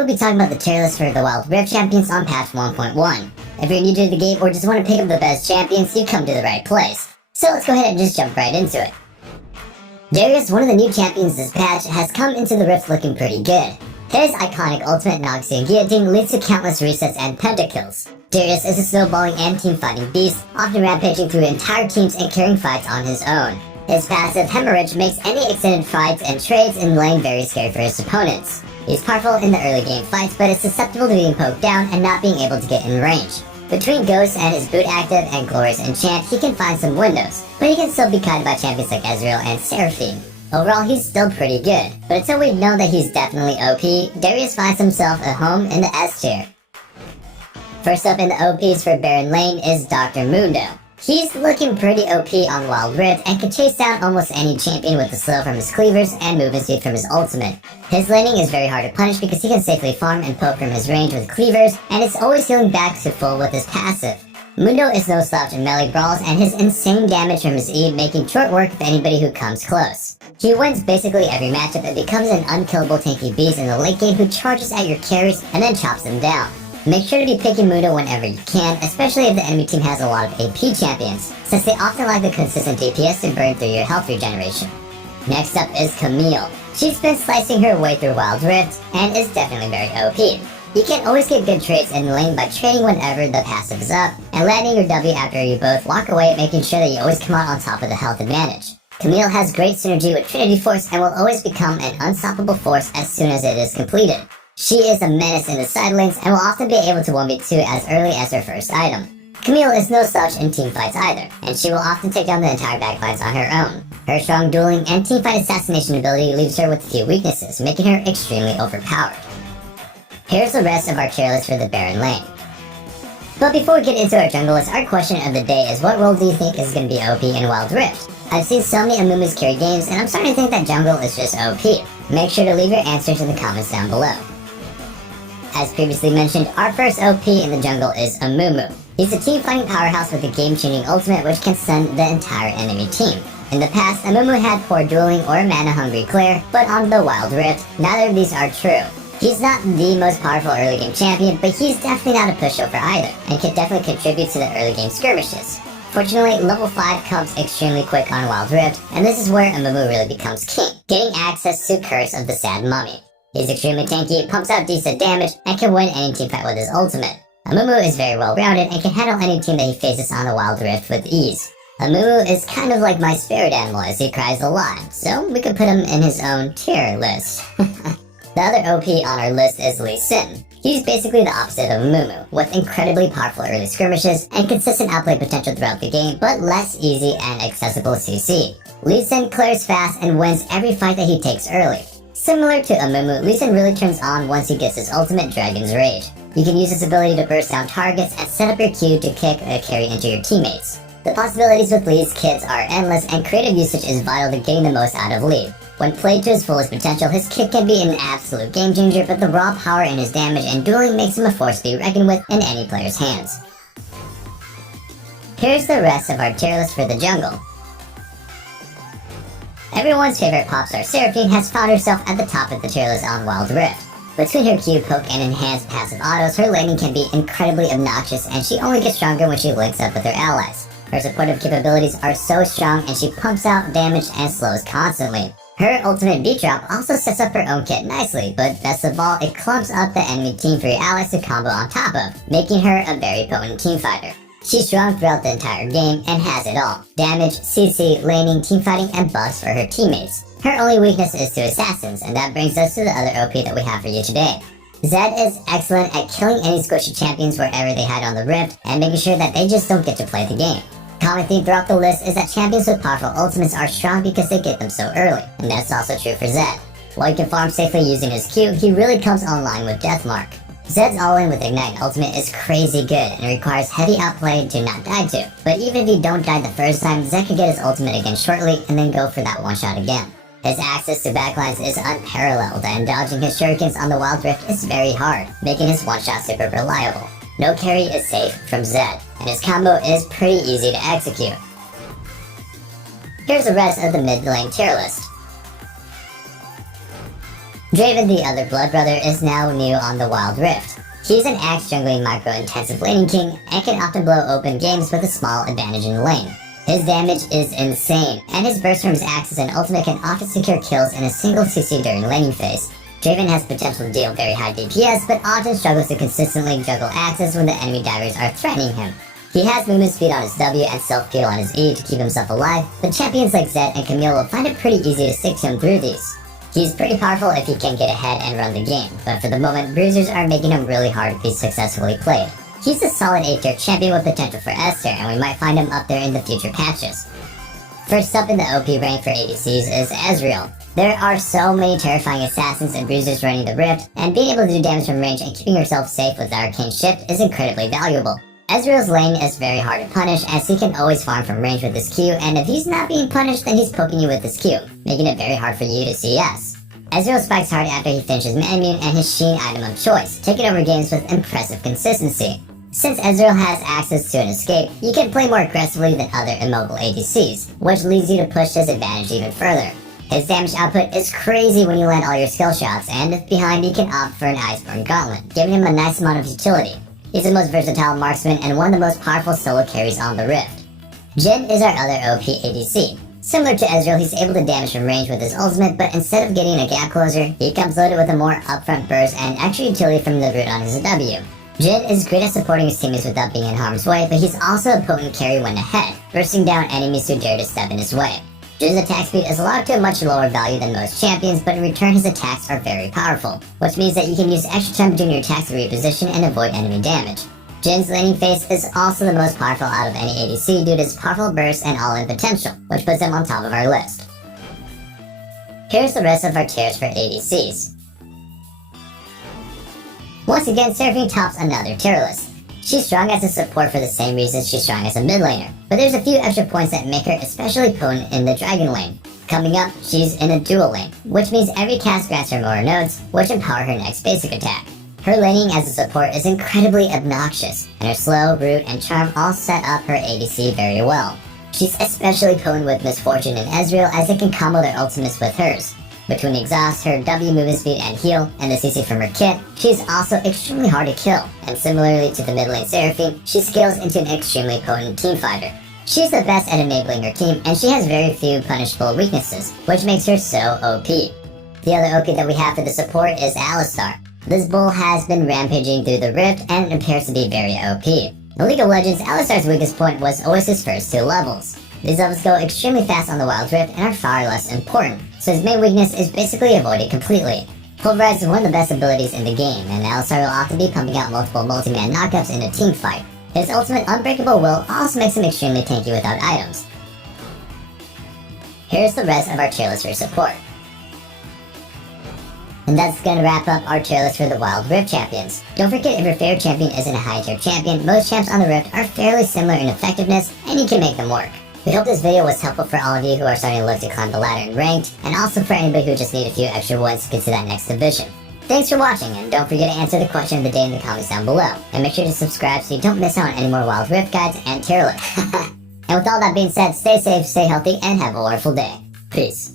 we'll be talking about the tier list for the Wild Rift champions on patch 1.1. If you're new to the game or just want to pick up the best champions, you've come to the right place. So let's go ahead and just jump right into it. Darius, one of the new champions this patch, has come into the Rift looking pretty good. His iconic ultimate Noxian Guillotine leads to countless resets and pentakills. Darius is a snowballing and team-fighting beast, often rampaging through entire teams and carrying fights on his own. His passive Hemorrhage makes any extended fights and trades in lane very scary for his opponents. He's powerful in the early game fights, but is susceptible to being poked down and not being able to get in range. Between Ghost and his boot active and Glorious Enchant, he can find some windows, but he can still be kited by champions like Ezreal and Seraphine. Overall, he's still pretty good, but until we know that he's definitely OP, Darius finds himself a home in the S tier. First up in the OPs for Baron Lane is Dr. Mundo. He's looking pretty OP on Wild Rift and can chase down almost any champion with the slow from his cleavers and movement speed from his ultimate. His laning is very hard to punish because he can safely farm and poke from his range with cleavers, and it's always healing back to full with his passive. Mundo is no slouch in melee brawls, and his insane damage from his E making short work of anybody who comes close. He wins basically every matchup and becomes an unkillable tanky beast in the late game who charges at your carries and then chops them down. Make sure to be picking Mundo whenever you can, especially if the enemy team has a lot of AP champions, since they often lack the consistent DPS to burn through your health regeneration. Next up is Camille. She's been slicing her way through Wild Rift, and is definitely very OP. You can always get good trades in the lane by trading whenever the passive is up, and landing your W after you both walk away, making sure that you always come out on top of the health advantage. Camille has great synergy with Trinity Force and will always become an unstoppable force as soon as it is completed. She is a menace in the side lanes and will often be able to 1v2 as early as her first item. Camille is no slouch in teamfights either, and she will often take down the entire backlines on her own. Her strong dueling and teamfight assassination ability leaves her with few weaknesses, making her extremely overpowered. Here's the rest of our tier list for the Baron lane. But before we get into our jungle list, our question of the day is, what role do you think is going to be OP in Wild Rift? I've seen so many Amumu's carry games, and I'm starting to think that jungle is just OP. Make sure to leave your answers in the comments down below. As previously mentioned, our first OP in the jungle is Amumu. He's a team-fighting powerhouse with a game-changing ultimate which can stun the entire enemy team. In the past, Amumu had poor dueling or mana-hungry Claire, but on the Wild Rift, neither of these are true. He's not the most powerful early game champion, but he's definitely not a pushover either, and can definitely contribute to the early game skirmishes. Fortunately, level 5 comes extremely quick on Wild Rift, and this is where Amumu really becomes king, getting access to Curse of the Sad Mummy. He's extremely tanky, pumps out decent damage, and can win any teamfight with his ultimate. Amumu is very well rounded and can handle any team that he faces on the Wild Rift with ease. Amumu is kind of like my spirit animal as he cries a lot, so we could put him in his own tier list. The other OP on our list is Lee Sin. He's basically the opposite of Amumu, with incredibly powerful early skirmishes and consistent outplay potential throughout the game, but less easy and accessible CC. Lee Sin clears fast and wins every fight that he takes early. Similar to Amumu, Lee Sin really turns on once he gets his ultimate Dragon's Rage. You can use this ability to burst down targets and set up your Q to kick a carry into your teammates. The possibilities with Lee's kits are endless, and creative usage is vital to getting the most out of Lee. When played to his fullest potential, his kit can be an absolute game changer, but the raw power in his damage and dueling makes him a force to be reckoned with in any player's hands. Here's the rest of our tier list for the jungle. Everyone's favorite pop star Seraphine has found herself at the top of the tier list on Wild Rift. Between her Q, poke, and enhanced passive autos, her laning can be incredibly obnoxious, and she only gets stronger when she links up with her allies. Her supportive capabilities are so strong, and she pumps out damage and slows constantly. Her ultimate beat drop also sets up her own kit nicely, but best of all, it clumps up the enemy team for your allies to combo on top of, making her a very potent teamfighter. She's strong throughout the entire game and has it all: damage, CC, laning, teamfighting, and buffs for her teammates. Her only weakness is to assassins, and that brings us to the other OP that we have for you today. Zed is excellent at killing any squishy champions wherever they hide on the Rift, and making sure that they just don't get to play the game. Common theme throughout the list is that champions with powerful ultimates are strong because they get them so early, and that's also true for Zed. While he can farm safely using his Q, he really comes online with Deathmark. Zed's all-in with Ignite ultimate is crazy good and requires heavy outplay to not die to, but even if you don't die the first time, Zed can get his ultimate again shortly and then go for that one shot again. His access to backlines is unparalleled, and dodging his shurikens on the Wild Rift is very hard, making his one-shot super reliable. No carry is safe from Zed, and his combo is pretty easy to execute. Here's the rest of the mid lane tier list. Draven, the other blood brother, is now new on the Wild Rift. He's an axe jungling micro-intensive laning king and can often blow open games with a small advantage in the lane. His damage is insane, and his burst from his axes and ultimate can often secure kills in a single CC during laning phase. Draven has potential to deal very high DPS, but often struggles to consistently juggle axes when the enemy divers are threatening him. He has movement speed on his W and self-heal on his E to keep himself alive, but champions like Zed and Camille will find it pretty easy to stick to him through these. He's pretty powerful if he can get ahead and run the game, but for the moment, bruisers are making him really hard to be successfully played. He's a solid A-tier champion with potential for S tier, and we might find him up there in the future patches. First up in the OP rank for ADCs is Ezreal. There are so many terrifying assassins and bruisers running the Rift, and being able to do damage from range and keeping yourself safe with the Arcane Shift is incredibly valuable. Ezreal's lane is very hard to punish, as he can always farm from range with his Q, and if he's not being punished, then he's poking you with his Q, making it very hard for you to CS. Ezreal spikes hard after he finishes Manamune and his Sheen item of choice, taking over games with impressive consistency. Since Ezreal has access to an escape, you can play more aggressively than other immobile ADCs, which leads you to push his advantage even further. His damage output is crazy when you land all your skill shots, and if behind you can opt for an Iceborne Gauntlet, giving him a nice amount of utility. He's the most versatile marksman and one of the most powerful solo carries on the Rift. Jhin is our other OP ADC. Similar to Ezreal, he's able to damage from range with his ultimate, but instead of getting a gap closer, he comes loaded with a more upfront burst and extra utility from the root on his W. Jhin is great at supporting his teammates without being in harm's way, but he's also a potent carry when ahead, bursting down enemies who dare to step in his way. Jhin's attack speed is locked to a much lower value than most champions, but in return his attacks are very powerful, which means that you can use extra time between your attacks to reposition and avoid enemy damage. Jhin's laning phase is also the most powerful out of any ADC due to his powerful burst and all-in potential, which puts him on top of our list. Here's the rest of our tiers for ADCs. Once again, Seraphine tops another tier list. She's strong as a support for the same reasons she's strong as a mid laner, but there's a few extra points that make her especially potent in the dragon lane. Coming up, she's in a dual lane, which means every cast grants her more nodes, which empower her next basic attack. Her laning as a support is incredibly obnoxious, and her slow, root, and charm all set up her ADC very well. She's especially potent with Misfortune and Ezreal as they can combo their ultimates with hers. Between Exhaust, her W movement speed and heal, and the CC from her kit, she's also extremely hard to kill, and similarly to the mid lane Seraphine, she scales into an extremely potent team fighter. She's the best at enabling her team, and she has very few punishable weaknesses, which makes her so OP. The other OP that we have for the support is Alistar. This bull has been rampaging through the Rift, and it appears to be very OP. In League of Legends, Alistar's weakest point was always his first 2 levels. These levels go extremely fast on the Wild Rift and are far less important, so his main weakness is basically avoided completely. Pulverize is one of the best abilities in the game, and Alistar will often be pumping out multiple multi-man knockups in a team fight. His ultimate Unbreakable Will also makes him extremely tanky without items. Here's the rest of our tier list for support. And that's gonna wrap up our tier list for the Wild Rift champions. Don't forget, if your favorite champion isn't a high tier champion, most champs on the Rift are fairly similar in effectiveness, and you can make them work. We hope this video was helpful for all of you who are starting to look to climb the ladder in ranked, and also for anybody who just need a few extra wins to get to that next division. Thanks for watching, and don't forget to answer the question of the day in the comments down below. And make sure to subscribe so you don't miss out on any more Wild Rift guides and tier lists. And with all that being said, stay safe, stay healthy, and have a wonderful day. Peace.